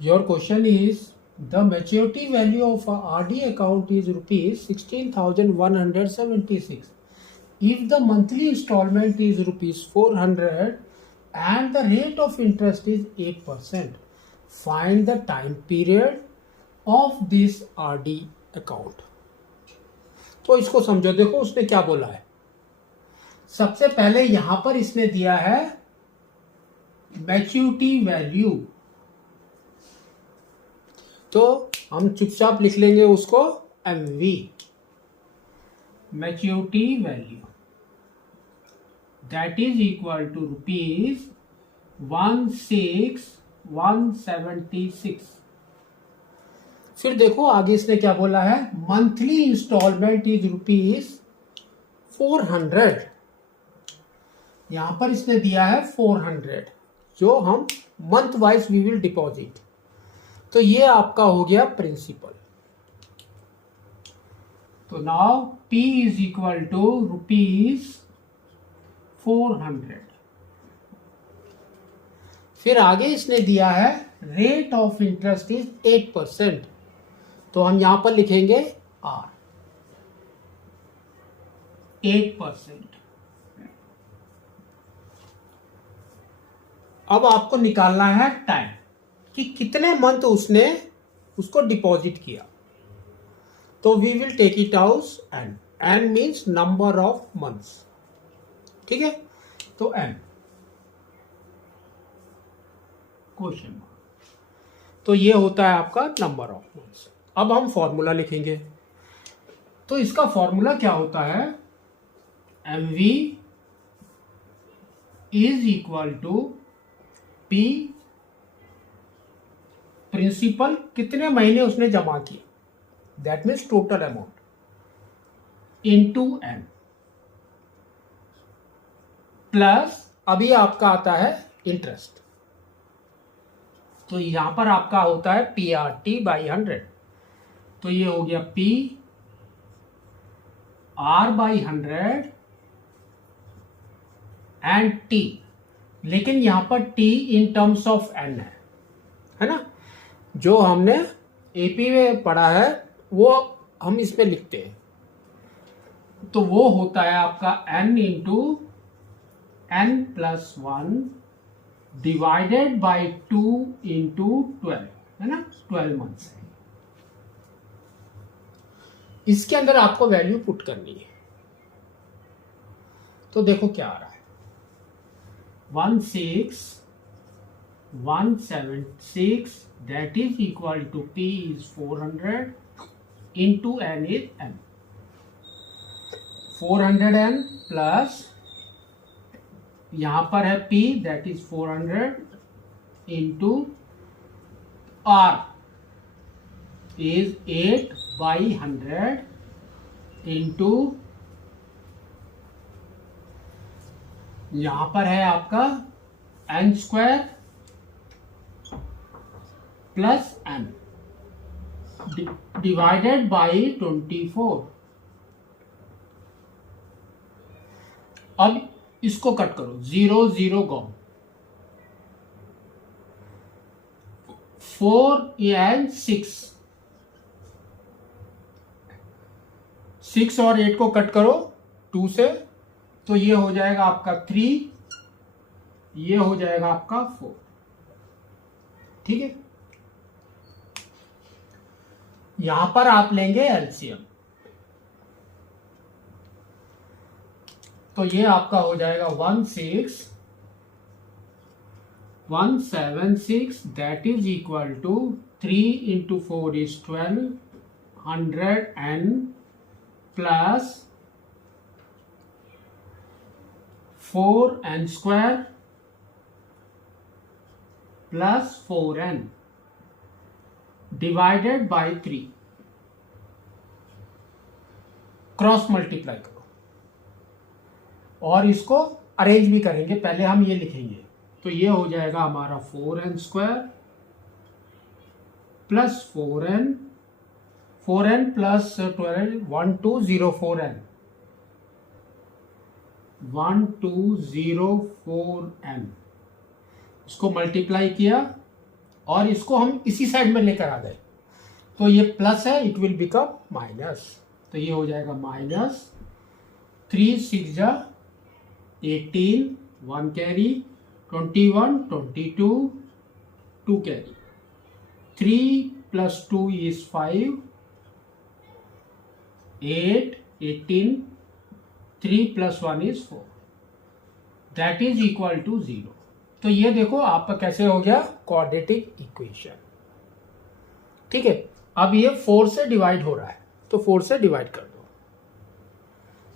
Your question is the maturity value of a RD account is rupees 16,176. If the monthly installment is rupees 400 and the rate of interest is 8%, find the time period of this RD account. तो इसको समझो, देखो उसने क्या बोला है। सबसे पहले यहां पर इसने दिया है मैच्योरिटी वैल्यू, तो हम चुपचाप लिख लेंगे उसको MV, maturity value, that is equal to rupees 16,176। फिर देखो आगे इसने क्या बोला है, मंथली इंस्टॉलमेंट इज रुपीज 400। यहां पर इसने दिया है 400 जो हम month wise we will deposit. तो ये आपका हो गया प्रिंसिपल। तो now P is equal to rupees 400। फिर आगे इसने दिया है रेट ऑफ इंटरेस्ट इज 8%, तो हम यहां पर लिखेंगे R 8%। अब आपको निकालना है टाइम कि कितने मंथ उसने उसको डिपॉजिट किया। तो we will take it out n means number of months, ठीक है। तो एन क्वेश्चन मार्क, तो ये होता है आपका नंबर ऑफ मंथ्स। अब हम फॉर्मूला लिखेंगे, तो इसका फॉर्मूला क्या होता है, MV is equal to P principal, कितने महीने उसने जमा किए, that means total amount, into N, plus अभी आपका आता है इंटरेस्ट। तो यहां पर आपका होता है PRT बाई 100, तो ये हो गया P R by 100 and T, लेकिन यहां पर T in terms of N है ना। जो हमने एपी में पढ़ा है वो हम इसमें लिखते हैं, तो वो होता है आपका N into N plus 1 divided by 2 into 12, है ना, 12 मंथ्स। इसके अंदर आपको वैल्यू पुट करनी है। तो देखो क्या आ रहा है, 16,176 that is equal to P is 400 into N is N, 400N plus यहां पर है P that is 400 into R is 8 by 100 into यहां पर है आपका N square plus N divided by 24। अब इसको कट करो, 0 0 गो, 4 एंड 6 और 8 को कट करो 2 से, तो ये हो जाएगा आपका 3, ये हो जाएगा आपका 4, ठीक है। यहां पर आप लेंगे एलसीएम, तो ये आपका हो जाएगा 16,176 that is equal to 3 into 4 is 12, 100N plus 4N square plus 4N divided by 3, cross multiply करो और इसको अरेंज भी करेंगे। पहले हम ये लिखेंगे, तो ये हो जाएगा हमारा 4N square plus 4N plus 12, 1204N, 1204N, इसको मल्टीप्लाई किया और इसको हम इसी साइड में लेकर आ गए, तो ये प्लस है, इट विल बिकम माइनस। तो ये हो जाएगा माइनस 3 6 जा 18, 1 carry, 21 22, 2 carry, 3 + 2 is 5, 8 18, 3 + 1 is 4, that is equal to 0। तो ये देखो आपका कैसे हो गया क्वाड्रेटिक इक्वेशन। ठीक है, अब ये 4 से डिवाइड हो रहा है, तो 4 से डिवाइड कर दो,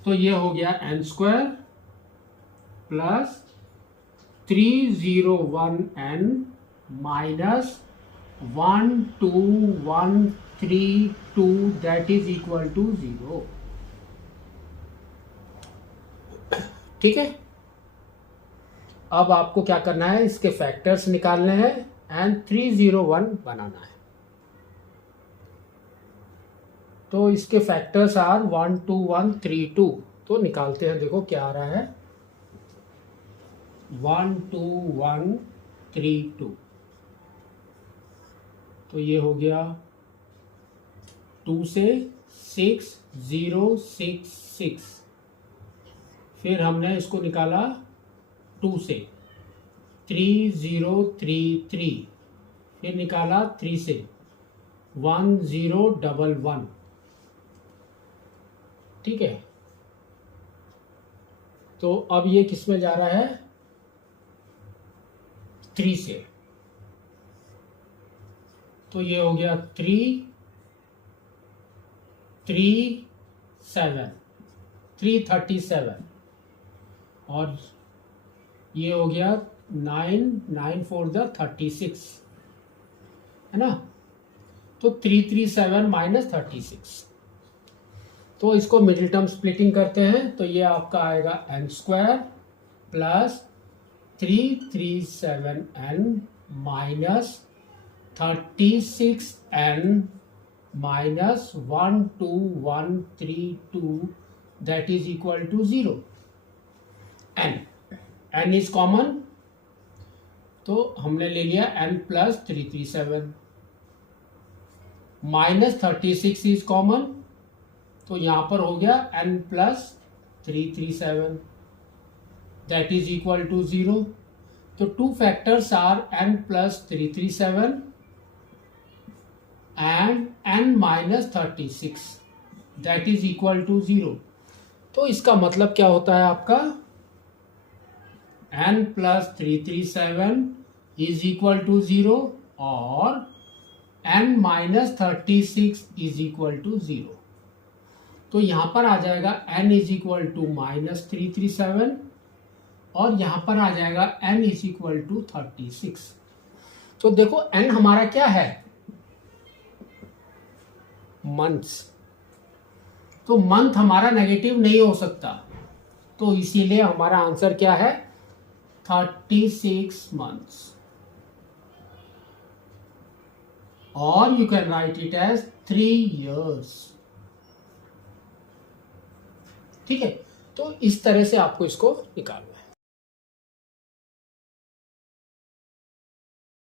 तो ये हो गया n² plus 301n minus 12132, that is equal to 0। ठीक है, अब आपको क्या करना है, इसके फैक्टर्स निकालने हैं एंड 301 बनाना है। तो इसके फैक्टर्स आर 12132, तो निकालते हैं, देखो क्या आ रहा है 12132, तो ये हो गया 2 से 6066, फिर हमने इसको निकाला 2 से 3033, फिर निकाला 3 से 1011। ठीक है, तो अब ये किस में जा रहा है 3 से, तो ये हो गया 337 और ये हो गया 9 4 36, है ना। तो 337 माइनस 36, तो इसको मिडिल टर्म स्प्लिटिंग करते हैं, तो ये आपका आएगा n² plus 337n minus 36n minus 12132, that is equal to 0। n is common, तो हमने ले लिया n plus 337, minus 36 is common, तो यहां पर हो गया n plus 337, that is equal to 0। तो 2 factors are n plus 337 and n minus 36, that is equal to 0। तो इसका मतलब क्या होता है आपका n plus 337 is equal to 0 और n minus 36 is equal to 0। तो यहां पर आ जाएगा n is equal to minus 337 और यहां पर आ जाएगा n इज इक्वल टू 36। तो देखो n हमारा क्या है मंथ्स, तो मंथ हमारा नेगेटिव नहीं हो सकता, तो इसीलिए हमारा आंसर क्या है 36 months, और you can write it as 3 years। ठीक है, तो इस तरह से आपको इसको निकालना।